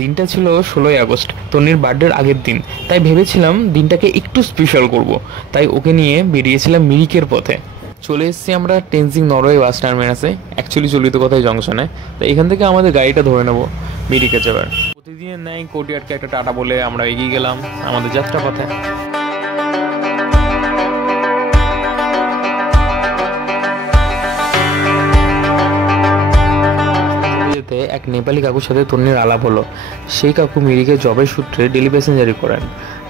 দিনটা ছিল 16ই আগস্ট, তন্নির বার্থডের আগের দিন। তাই ভেবেছিলাম দিনটাকে একটু স্পেশাল করব, তাই ওকে নিয়ে বেরিয়েছিলাম মিরিকের পথে। চলে এসেছি আমরা টেনজিং নরওয়ে বাস টার্মিনাসে, অ্যাকচুয়ালি চলিত কথাই জংশনে। তো এখান থেকে আমাদের গাড়িটা ধরে নেবো মিরিকে যাবার। প্রতিদিনের ন্যায় কোর্টইয়ার্ডকে একটা টাটা বলে আমরা এগিয়ে গেলাম আমাদের যাত্রা পথে। এক নেপালি কাকুর সাথে তন্নির আলাপ হলো। সেই কাকু মিরিকে জবের সূত্রে ডেলি প্যাসেঞ্জারি করেন,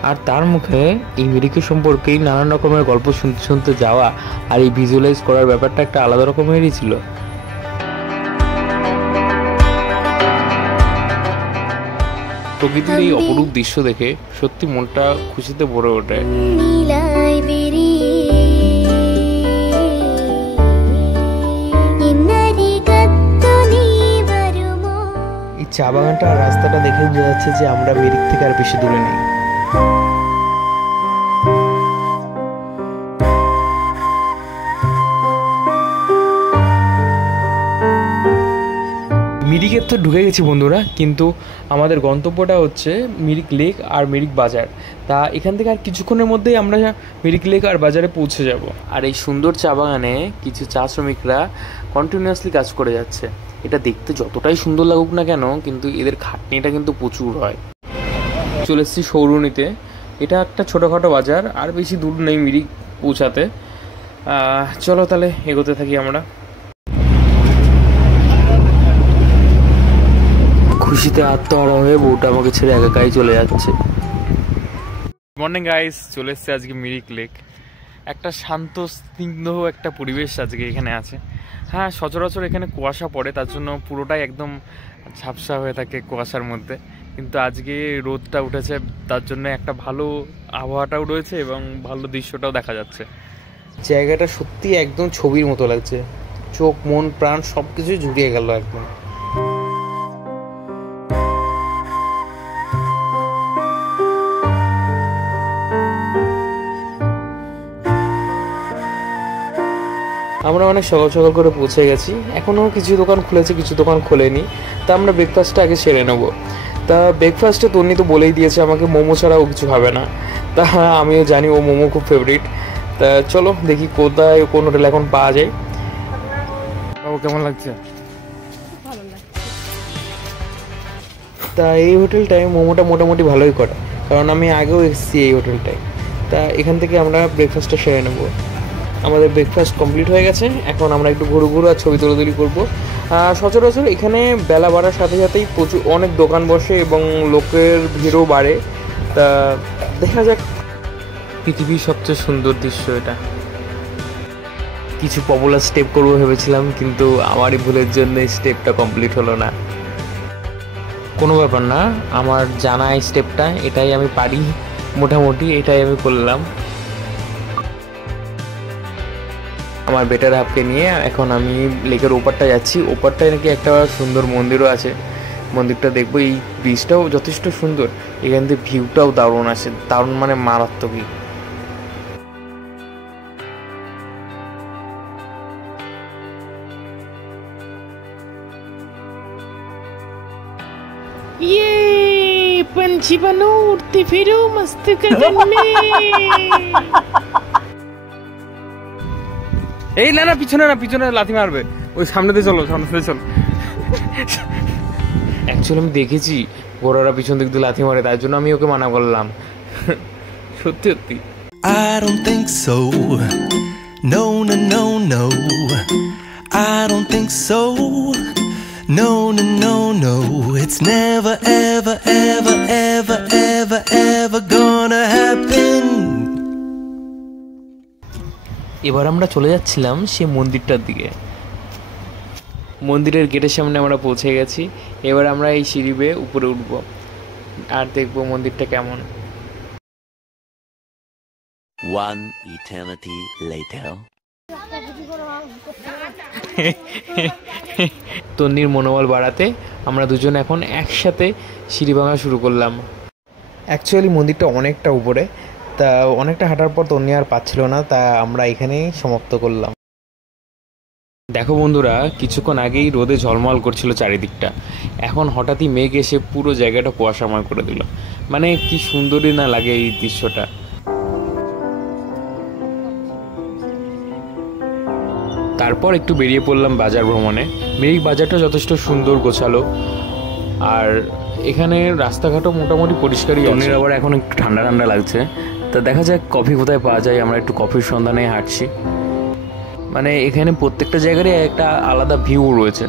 আর তার মুখে এই মিরিকের সম্পর্কেই নানান রকমের গল্প শুনতে শুনতে যাওয়া আর এই ভিজুয়ালাইজ করার ব্যাপারটা একটা আলাদা রকমেরই ছিল। প্রকৃতির এই অপরূপ দৃশ্য দেখে সত্যি মনটা খুশিতে ভরে ওঠে। চা বাগানটা আর রাস্তাটা দেখে বোঝা যাচ্ছে যে আমরা মিরিক থেকে আর বেশি দূরে নেই। মিরিকের তো ঢুকে গেছি বন্ধুরা, কিন্তু আমাদের গন্তব্যটা হচ্ছে মিরিক লেক আর মিরিক বাজার। তা এখান থেকে আর কিছুক্ষণের মধ্যেই আমরা মিরিক লেক আর বাজারে পৌঁছে যাব। আর এই সুন্দর চা বাগানে কিছু চা শ্রমিকরা কন্টিনিউয়াসলি কাজ করে যাচ্ছে। এটা দেখতে যতটাই সুন্দর লাগুক না কেন, কিন্তু এদের খাটনিটা কিন্তু প্রচুর হয়। চলে এসেছি সৌরুনিতে। এটা একটা ছোটোখাটো বাজার, আর বেশি দূর নেই মিরিক পৌঁছাতে। চলো তাহলে এগোতে থাকি আমরা। খুশিতে আত্মহারা হয়ে বউটা আমাকে ছেড়ে একাই চলে যাচ্ছে। মর্নিং গাইস, চলে এসছে আজকে মিরিক লেক। একটা শান্ত স্নিগ্ধ একটা পরিবেশ আজকে এখানে আছে। হ্যাঁ, সচরাচর এখানে কুয়াশা পড়ে, তার জন্য পুরোটাই একদম ঝাপসা হয়ে থাকে কুয়াশার মধ্যে। কিন্তু আজকে রোদটা উঠেছে, তার জন্য একটা ভালো আবহাওয়াটাও রয়েছে এবং ভালো দৃশ্যটাও দেখা যাচ্ছে। জায়গাটা সত্যি একদম ছবির মতো লাগছে, চোখ মন প্রাণ সব কিছুই জুড়িয়ে গেল একদম। আমরা অনেক সকাল সকাল করে পৌঁছে গেছি। এখনও কিছু দোকান খুলেছে, কিছু দোকান খোলেনি। তা আমরা ব্রেকফাস্টটা আগে সেরে নেবো। তা ব্রেকফাস্টে তন্নি তো বলেই দিয়েছে আমাকে মোমো ছাড়া ও কিছু খাবে না। তা আমিও জানি ও মোমো খুব ফেভারিট। তা চলো দেখি কোথায় কোন হোটেল এখন পাওয়া যায়। ও কেমন লাগছে? তা এই হোটেলটায় মোমোটা মোটামুটি ভালোই করে, কারণ আমি আগেও এসেছি এই হোটেলটায়। তা এখান থেকে আমরা ব্রেকফাস্টটা সেরে নেবো। আমাদের ব্রেকফাস্ট কমপ্লিট হয়ে গেছে। এখন আমরা একটু ঘুরু আর ছবি তোলাতুলি করবো। সচরাচর এখানে বেলা বাড়ার সাথে সাথেই প্রচুর অনেক দোকান বসে এবং লোকের ভিড়ও বাড়ে। তা দেখা যাক। পৃথিবীর সবচেয়ে সুন্দর দৃশ্য এটা। কিছু পপুলার স্টেপ করবো ভেবেছিলাম, কিন্তু আমারই ভুলের জন্য স্টেপটা কমপ্লিট হলো না। কোনো ব্যাপার না, আমার জানা এই স্টেপটা, এটাই আমি পারি মোটামুটি, এটাই আমি করলাম। আমার বেটার হাফকে নিয়ে এখন আমি লেকের ওপারটা যাচ্ছি। ওপারটায় নাকি একটা সুন্দর মন্দিরও আছে, মন্দিরটা দেখবো। এই ব্রিজটাও যথেষ্ট সুন্দর, এখান থেকে ভিউটাও দারুণ আসে, দারুণ মানে মারাত্মক। ये पंछी बनो उड़ते फिरो मस्त गगन में। এই না না, পিছনে না, পিছনে লাথি মারবে। ওই সামনে দিয়ে চলো, সামনে দিয়ে চলো। অ্যাকচুয়ালি আমি দেখেছি ঘোড়ারা পিছন দিক দিয়ে লাথি মারে, তার জন্য আমি ওকে মানা করলাম। সত্যি সত্যি। I don't think so. No, no, no, no. I don't think so. No, no, no, no. It's never, ever, ever, ever, ever, ever gonna happen. এবার আমরা চলে যাচ্ছিলাম সে মন্দিরটার দিকে। মন্দিরের গেটের সামনে আমরা পৌঁছে গেছি। এবার আমরা এই সিঁড়ি বেয়ে উপরে উঠবো আর দেখবো মন্দিরটা কেমন। One eternity later. তন্নির মনোবল বাড়াতে আমরা দুজন এখন একসাথে সিঁড়ি ভাঙা শুরু করলাম। অ্যাকচুয়ালি মন্দিরটা অনেকটা উপরে, তা অনেকটা হাঁটার পর তন্নি আর পাচ্ছিল না, তা আমরা এখানেই সমাপ্ত করলাম। দেখো বন্ধুরা, কিছুক্ষণ আগেই রোদে ঝলমল করছিল চারিদিকটা, এখন হঠাৎই মেঘ এসে পুরো জায়গাটা কুয়াশাময় করে দিল। মানে কি সুন্দরই না লাগে এই দৃশ্যটা। তারপর একটু বেরিয়ে পড়লাম বাজার ভ্রমণে। মিরিক বাজারটা যথেষ্ট সুন্দর গোছালো, আর এখানে রাস্তাঘাটও মোটামুটি পরিষ্কারই আছে। আবার এখন একটু ঠান্ডা ঠান্ডা লাগছে, তা দেখা যাক কফি কোথায় পাওয়া যায়। আমরা একটু কফির সন্ধানে হাঁটছি। মানে এখানে প্রত্যেকটা জায়গারই একটা আলাদা ভিউ রয়েছে।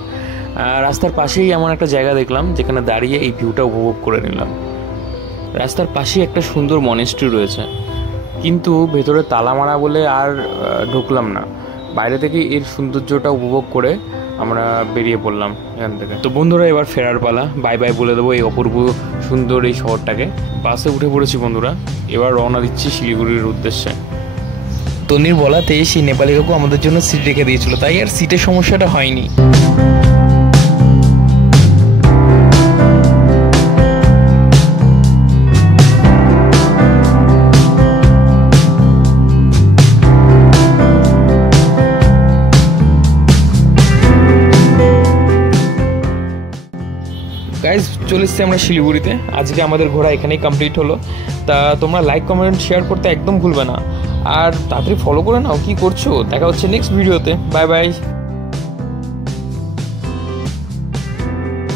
রাস্তার পাশেই এমন একটা জায়গা দেখলাম যেখানে দাঁড়িয়ে এই ভিউটা উপভোগ করে নিলাম। রাস্তার পাশেই একটা সুন্দর মনেস্ট্রি রয়েছে, কিন্তু ভেতরে তালা মারা বলে আর ঢুকলাম না। বাইরে থেকে এর সৌন্দর্যটা উপভোগ করে আমরা বেরিয়ে পড়লাম এখান থেকে। তো বন্ধুরা, এবার ফেরার পালা। বাই বাই বলে দেবো এই অপূর্ব সুন্দর এই শহরটাকে। বাসে উঠে পড়েছি বন্ধুরা, এবার রওনা দিচ্ছি শিলিগুড়ির উদ্দেশ্যে। তনির বলাতে সেই নেপালি কাকু আমাদের জন্য সিট রেখে দিয়েছিল, তাই আর সিটের সমস্যাটা হয়নি। গাইজ, চলে এসেছি আমরা শিলিগুড়িতে। আজকে আমাদের ঘোরা এখানেই কমপ্লিট হলো। তা তোমরা লাইক, কমেন্ট, শেয়ার করতে একদম ভুলবে না, আর তাড়াতাড়ি ফলো করে নাও। কি করছো? দেখা হচ্ছে নেক্সট ভিডিওতে। Bye bye.